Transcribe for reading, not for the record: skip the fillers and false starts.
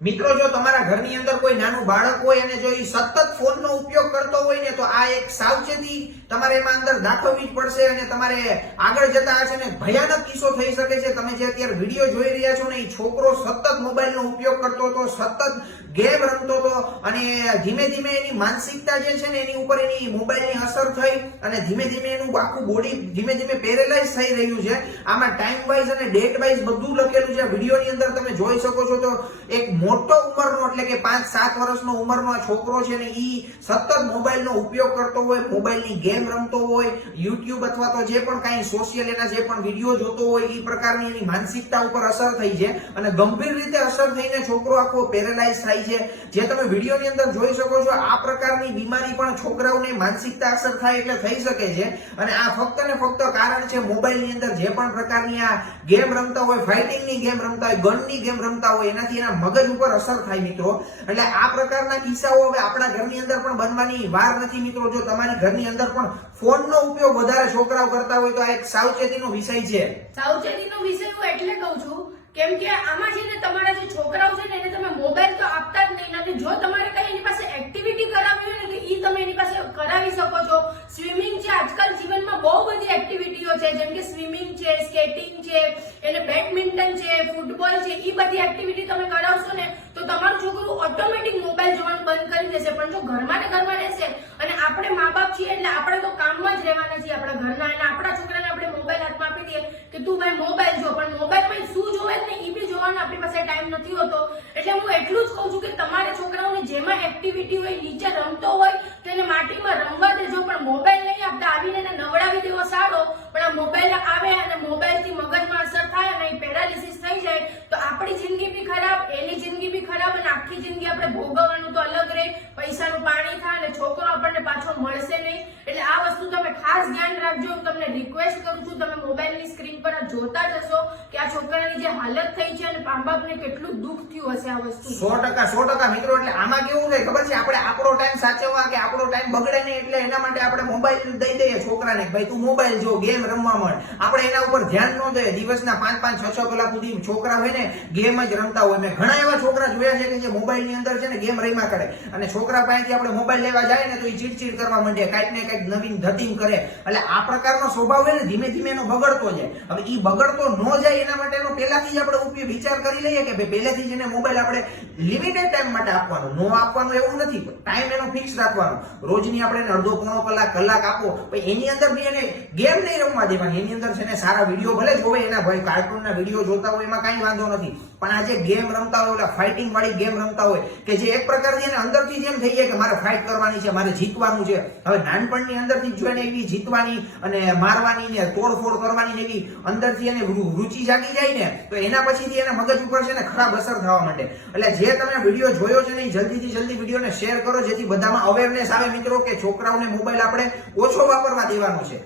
મિત્રો, જો તમારા ઘરની અંદર કોઈ નાનું બાળક હોય અને જો એ સતત ફોનનો ઉપયોગ કરતો હોય ને તો આ એક સાવચેતી તમારે એમાં અંદર દાખવવી જ પડશે અને તમારે આગળ જતા છે ને ભયાનક કિસ્સો થઈ શકે છે. તમે જે અત્યારે વિડીયો જોઈ રહ્યા છો ને એ છોકરો સતત મોબાઈલનો ઉપયોગ કરતો હતો, સતત ગેમ રમતો હતો અને ધીમે ધીમે એની માનસિકતા જે છે ને એની ઉપર એની મોબાઈલની અસર થઈ અને ધીમે ધીમે એનું આખું બોડી ધીમે ધીમે પેરેલાઇઝ થઈ રહ્યું છે. આમાં ટાઈમ વાઇઝ અને ડેટ વાઇઝ બધું લખેલું છે. વિડીયોની અંદર તમે જોઈ શકો છો તો એક મોટો ઉંમરનો એટલે કે 5-7 વર્ષનો ઉંમરનો આ છોકરો છે ને ઈ સતત મોબાઈલનો ઉપયોગ કરતો હોય, મોબાઈલની ગેમ રમતો હોય, યુટ્યુબ અથવા તો જે પણ કાંઈ સોશિયલ એના જે પણ વિડીયો જોતો હોય એ પ્રકારની એની માનસિકતા ઉપર અસર થઈ છે અને ગંભીર રીતે અસર થઈને છોકરો આખો પેરેલાઇઝ થાય છે. જે તમે વિડીયોની અંદર જોઈ શકો છો આ પ્રકારની બીમારી પણ છોકરાઓને માનસિકતા અસર થાય એટલે થઈ શકે છે અને આ ફક્ત ને ફક્ત કારણ છે મોબાઈલની અંદર જે પણ પ્રકારની આ ગેમ રમતા હોય, ફાઇટિંગની ગેમ રમતા હોય, ગનની ગેમ રમતા હોય એનાથી એના મગજ ઉપર અસર થાય મિત્રો. એટલે આ પ્રકારના કિસ્સાઓ હવે આપણા ઘરની અંદર પણ બનવાની વાર નથી મિત્રો. જો તમારી ઘરની અંદર પણ ફોનનો ઉપયોગ વધારે છોકરાઓ કરતા હોય તો આ એક સાવચેતીનો વિષય છે. સાવચેતીનો વિષય હું એટલે કહું છું કેમ કે આમાં છે ને તમારા જે છોકરાઓ છે ને એને તમે મોબાઈલ તો આપતા જ નહીં અને જો તમારે કઈ એની પાસે એક્ટિવિટી કરાવવી હોય ને તો એ તમે એની પાસે કરાવી શકો છો. સ્વિમિંગ છે, આજકાલ જીવનમાં બહુ બધી એક્ટિવિટીઓ છે જેમ કે સ્વિમિંગ છે, સ્કેટિંગ છે, એને બેડમિન્ટન છે, ફૂટબોલ છે, એ બધી એક્ટિવિટી તમે કરાવશો ને તો તમારું છોકરું ઓટોમેટિક મોબાઈલ જોવાનું બંધ કરી દેશે. પણ જો ઘરમાં ને ઘરમાં રહેશે અને આપણે મા બાપ છીએ એટલે આપણે તો કામમાં જ રહેવાના છીએ આપણા ઘરના અને આપણા છોકરાને આપણે મોબાઈલ હાથમાં આપી દઈએ કે તું ભાઈ મોબાઈલ જો, પણ મોબાઈલમાં શું જોવે ને એ બી જોવાનો આપણી પાસે ટાઈમ નથી હોતો. એટલે હું એટલું જ કહું છું કે તમારે છોકરાઓને જેમાં એક્ટિવિટી હોય, નીચે રમતો હોય તો એને માટીમાં રમવા દેજો, પણ મોબાઈલ નહીં આપતા. આવીને એને નવડાવી દેવો સારો, પણ આ મોબાઈલ આવે અને મોબાઈલથી મગજમાં અસર થાય અને પેરાલિસિસ થઈ જાય તો આપણી જિંદગી બી ખરાબ, એની જિંદગી બી ખરાબ અને આખી જિંદગી આપણે ભોગવવાનું તો અલગ રહે, પૈસાનું પાણી થાય અને છોકરો આપણને પાછો મળશે નહીં. એટલે આ વસ્તુ તમે ખાસ ધ્યાન રાખજો. હું તમને રિક્વેસ્ટ કરું છું, તમે મોબાઈલની સ્ક્રીન પર જોતા જશો કે આ છોકરાની જે હાલત થઈ છે અને મા બાપને કેટલું દુઃખ થયું હશે આ વસ્તુ. 100% મિત્રો. એટલે આમાં કેવું થાય ખબર છે, આપણે આપણો ટાઈમ સાચવવા કે આપણો ટાઈમ બગડે નહીં એટલે એના માટે આપણે મોબાઈલ દઈ દઈએ છોકરાને, ભાઈ તું મોબાઈલ જો, ગેમ રમવા માંડ. આપણે એના ઉપર ધ્યાન ન દઈએ. દિવસના 5-5, 6-6 કલાક સુધી છોકરા હોય ને ગેમ જ રમતા હોય. મેં ઘણા એવા છોકરા જોયા છે કે જે મોબાઈલની અંદર છે ને ગેમ રમ્યા કરે અને છોકરા પાસેથી આપણે મોબાઈલ લેવા જાય ને તો એ ચીડચીડ કરવા માંડે, કાંઈક ને કાંઈક નવીન ધતિંગ કરે. એટલે આ પ્રકારનો સ્વભાવ હોય ને ધીમે ધીમે એનો બગડતો જાય. હવે એ બગડતો ન જાય એના માટેનો પહેલાથી જ આપણે વિચાર કરી લઈએ કે ભાઈ પહેલેથી જ એને મોબાઈલ આપણે લિમિટેડ ટાઈમ માટે આપવાનો, નો આપવાનું એવું નથી, ટાઈમ એનો ફિક્સ રાખવાનો. રોજની આપણે એને અડધો પોણો કલાક આપો. ભાઈ એની અંદર બી એને ગેમ નહીં રમવા દેવાની. એની અંદર છે ને સારા વિડીયો ભલે જોવે એના, ભાઈ કાર્ટૂનના વિડીયો જોતા હોય એમાં કાંઈ વાંધો નથી, પણ આ જે ગેમ રમતા હોય, ઓલા ફાઇટિંગ વાળી ગેમ રમતા હોય કે જે એક પ્રકારની એને અંદરથી જેમ થઈ જાય કે મારે ફાઇટ કરવાની છે, મારે જીતવાનું છે. હવે નાનપણની અંદરથી જો એને એવી જીતવાની અને મારવાની ને તોડફોડ કરવાની ને એવી અંદરથી એને રુચિ જાગી જાય ને તો એના પછીથી એના મગજ ઉપર છે ને ખરાબ અસર થવા માંડે. એટલે જે તમે વિડીયો જોયો છે ને એ જલ્દીથી જલ્દી વિડીયોને શેર કરો જેથી બધામાં અવેરનેસ આવે મિત્રો કે છોકરાઓને મોબાઈલ આપણે ઓછો વાપરવા દેવાનો છે.